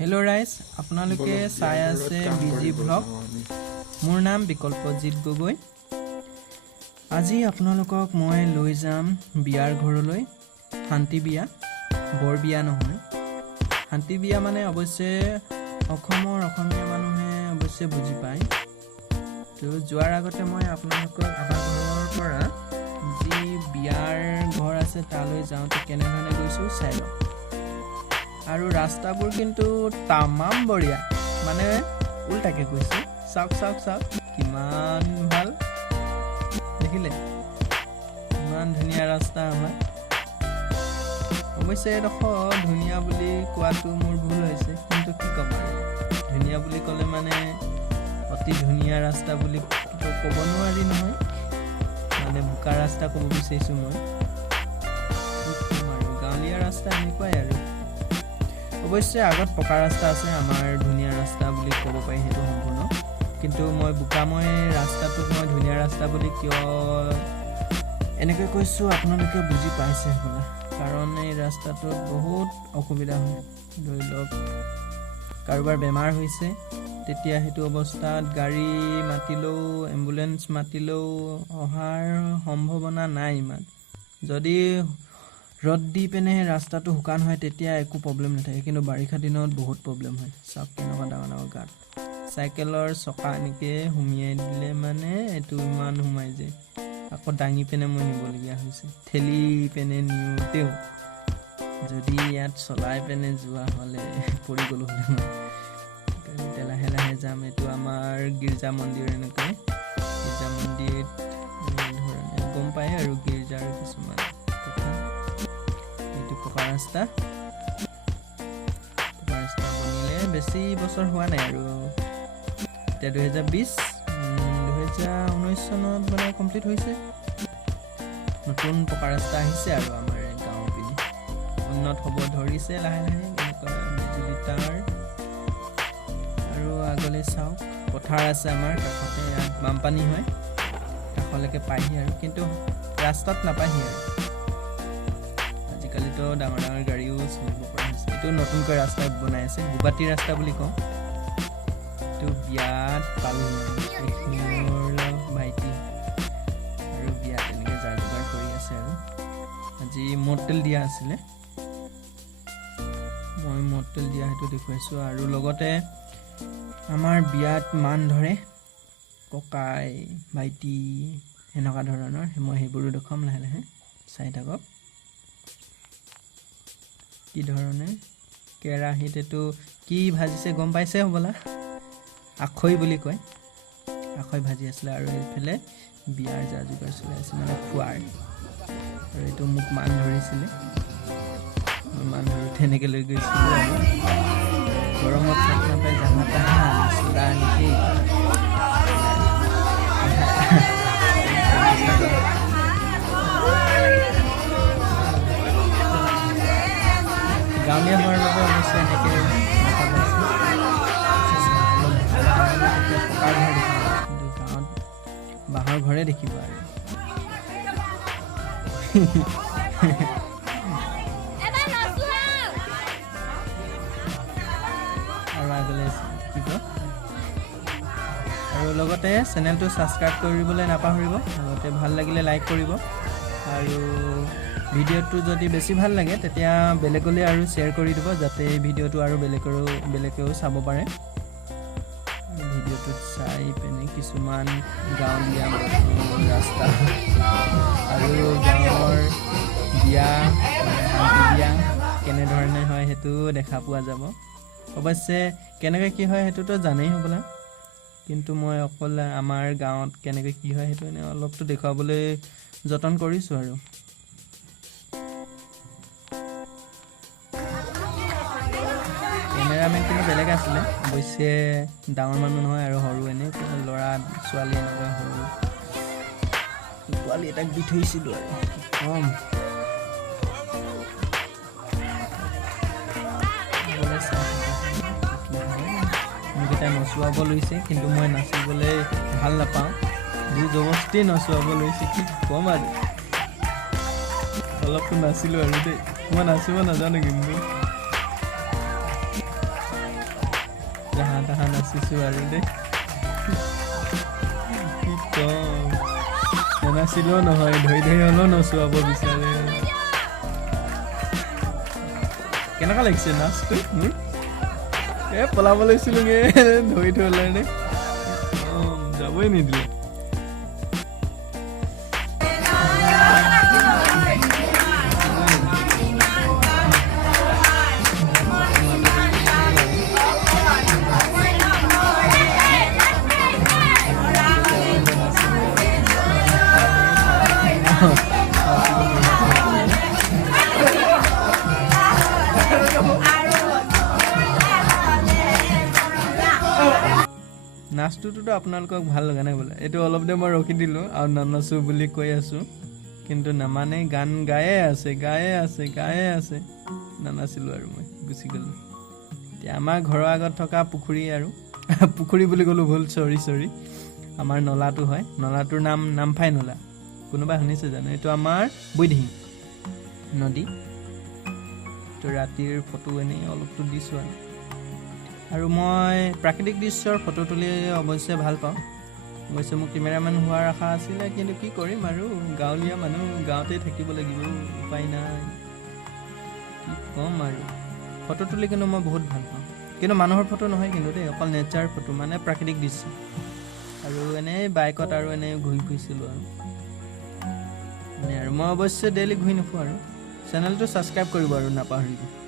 hello rise আপোনালোকে চাই আছে বিজি ব্লগ মোৰ নাম বিকল্পজিত গগৈ আজি আপোনালোকক মই লৈ যাম বিয়াৰ ঘৰলৈ শান্তি বিয়া বৰ বিয়া নহয় শান্তি বিয়া মানে অৱশ্যে অসমীয়া মানুহে অৱশ্যে বুজি পায় তো যোৱাৰ আগতে মই আপোনালোকক আমাৰ ঘৰৰ পৰা যি বিয়াৰ ঘৰ আছে তালৈ যাওঁতে কেনেধৰণে গৈছো চাই লওক আৰু ৰাস্তাবোৰ কিন্তু তামাম বঢ়িয়া মানে উল্টাকে কৈছো চাওক কিমান ভাল দেখিলে ইমান ধুনীয়া ৰাস্তা আমাৰ অৱশ্যে এডোখৰ ধুনীয়া বুলি কোৱাটো মোৰ ভুল হৈছে কিন্তু কি ক'ম আৰু ধুনীয়া বুলি ক'লে মানে অতি ধুনীয়া ৰাস্তা বুলি ক'ব নোৱাৰি নহয় মানে বোকা ৰাস্তা ক'ব বিচাৰিছোঁ মই আৰু গাঁৱলীয়া ৰাস্তা এনেকুৱাই আৰু অৱশ্যে আগত পকা ৰাস্তা আছে আমাৰ ধুনীয়া ৰাস্তা বুলি ক'ব পাৰি সেইটো সম্পূৰ্ণ কিন্তু মই বোকাময় ৰাস্তাটোক মই ধুনীয়া ৰাস্তা বুলি কিয় এনেকৈ কৈছোঁ আপোনালোকে বুজি পাইছে হ'বলা কাৰণ এই ৰাস্তাটোত বহুত অসুবিধা হয় ধৰি লওক কাৰোবাৰ বেমাৰ হৈছে তেতিয়া সেইটো অৱস্থাত গাড়ী মাতিলেও এম্বুলেন্স মাতিলেও অহাৰ সম্ভাৱনা নাই ইমান যদি ৰদ দি পেনে ৰাস্তাটো শুকান হয় তেতিয়া একো প্ৰব্লেম নাথাকে কিন্তু বাৰিষা দিনত বহুত প্ৰব্লেম হয় চাওক কেনেকুৱা ডাঙৰ গাঁত চাইকেলৰ চকা এনেকৈ সুমিয়াই দিলে মানে এইটো ইমান সোমাই যায় আকৌ দাঙি পেনে মই নিবলগীয়া হৈছে ঠেলি পেনে নিওঁতেও যদি ইয়াত চলাই পেনে যোৱা হ'লে পৰি গ'লো হ'লে মই লাহে লাহে যাম এইটো আমাৰ গীৰ্জা মন্দিৰ এনেকৈ গীৰ্জা মন্দিৰত ধৰণে গম পায় আৰু গীৰ্জাৰ কিছুমান কথা পকা ৰাস্তা বনিলে বেছি বছৰ হোৱা নাই আৰু এতিয়া 2019 চনত মানে কমপ্লিট হৈছে নতুন পকা ৰাস্তা আহিছে আৰু আমাৰ গাঁৱৰ পিনে উন্নত হ'ব ধৰিছে লাহে লাহে এনেকুৱা বিজুলী তাঁৰ আৰু আগলৈ চাওক পথাৰ আছে আমাৰ কাষতে বানপানী হয় কাষলৈকে পায়হি আৰু কিন্তু ৰাস্তাত নাপায়হি আৰু আজিকালিতো ডাঙৰ গাড়ীও চলিব পৰা হৈছে এইটো নতুনকৈ ৰাস্তা বনাই আছে গুৱাহাটী ৰাস্তা বুলি কওঁ এইটো বিয়াত পালোঁ ভাইটি আৰু বিয়াত এনেকৈ যা যোগাৰ কৰি আছে আৰু আজি মটেল দিয়া আছিলে মই মটেল দিয়া সেইটো দেখুৱাইছোঁ আৰু লগতে আমাৰ বিয়াত মান ধৰে ককাই ভাইটি এনেকুৱা ধৰণৰ মই সেইবোৰো দেখুৱাম লাহে লাহে চাই থাকক কি ধৰণে কেৰাহীত এইটো কি ভাজিছে গম পাইছে হ'বলা আখৈ বুলি কয় আখৈ ভাজি আছিলে আৰু এইফালে বিয়াৰ যা যোগাৰ চলাই আছে মানে খোৱাৰ আৰু এইটো মোক মান ধৰিছিলে মই মান ধৰোঁতে এনেকৈ লৈ গৈছিলোঁ আৰু গৰমত থাকি নাপায় জাহা তাহা চোৰা নেকি গাঁৱলীয়া হোৱাৰ বাবে অৱশ্যে এনেকৈ দেখা পাইছোঁ পকাৰ ঘৰ দেখিব কিন্তু গাঁৱত বাঁহৰ ঘৰে দেখিব আৰু আগলৈ শিকিব আৰু লগতে চেনেলটো ছাবস্ক্ৰাইব কৰিবলৈ নাপাহৰিব লগতে ভাল লাগিলে লাইক কৰিব আৰু ভিডিঅ'টো যদি বেছি ভাল লাগে তেতিয়া বেলেগলৈ আৰু শ্বেয়াৰ কৰি দিব যাতে এই ভিডিঅ'টো আৰু বেলেগেও চাব পাৰে ভিডিঅ'টোত চাই পেনে কিছুমান গাঁৱলীয়া ৰাস্তা আৰু গাঁৱৰ বিয়া শান্তি বিয়া কেনেধৰণে হয় সেইটো দেখা পোৱা যাব অৱশ্যে কেনেকৈ কি হয় সেইটোতো জানেই হ'বলা কিন্তু মই অকল আমাৰ গাঁৱত কেনেকৈ কি হয় সেইটো এনেই অলপতো দেখুৱাবলৈ যতন কৰিছোঁ আৰু কেমেৰামেন কিন্তু বেলেগ আছিলে অৱশ্যে ডাঙৰ মানুহ নহয় আৰু সৰু এনেই ল'ৰা ছোৱালী এনেকুৱা সৰু পোৱালি এটাক দি থৈছিলোঁ আৰু কম মোকেইটাই নচুৱাব লৈছে কিন্তু মই নাচিবলৈ ভাল নাপাওঁ জোৰ জবস্তি নচুৱাব লৈছে কি ক'ম আৰু অলপতো নাছিলোঁ আৰু দেই মই নাচিব নাজানো কিন্তু জাহা তাহা নাচিছো আৰু দেই কি কম নাচিলেও নহয় ধৰি ধৰি হ'লেও নচুৱাব বিচাৰে কেনেকুৱা লাগিছে নাচটো মোৰ পলাব লৈছিলোগে ধৰি থলে নে যাবই নিদিলে নাচটোতো আপোনালোকক ভাল লগা নাই বোলে এইটো অলপ দে মই ৰখি দিলোঁ আৰু নানাচো বুলি কৈ আছোঁ কিন্তু নামানে গান গায়ে আছে নানাচিলোঁ আৰু মই গুচি গ'লোঁ এতিয়া আমাৰ ঘৰৰ আগত থকা পুখুৰী আৰু পুখুৰী বুলি ক'লোঁ ভুল চৰি আমাৰ নলাটো হয় নলাটোৰ নাম নামফাই নলা কোনোবাই শুনিছে জানো এইটো আমাৰ বুইধিং নদী তো ৰাতিৰ ফটো এনেই অলপটো দিছোঁ আৰু মই প্ৰাকৃতিক দৃশ্যৰ ফটো তুলি অৱশ্যে ভাল পাওঁ অৱশ্যে মোক কেমেৰামেন হোৱাৰ আশা আছিলে কিন্তু কি কৰিম আৰু গাঁৱলীয়া মানুহ গাঁৱতেই থাকিব লাগিব উপায় নাই কি ক'ম আৰু ফটো তুলি কিন্তু মই বহুত ভাল পাওঁ কিন্তু মানুহৰ ফটো নহয় কিন্তু দেই অকল নেচাৰ ফটো মানে প্ৰাকৃতিক দৃশ্য আৰু এনেই বাইকত আৰু এনেই ঘূৰি ফুৰিছিলোঁ আৰু মই অৱশ্যে ডেইলি ঘূৰি নুফুৰোঁ আৰু চেনেলটো ছাবস্ক্ৰাইব কৰিব আৰু নাপাহৰিব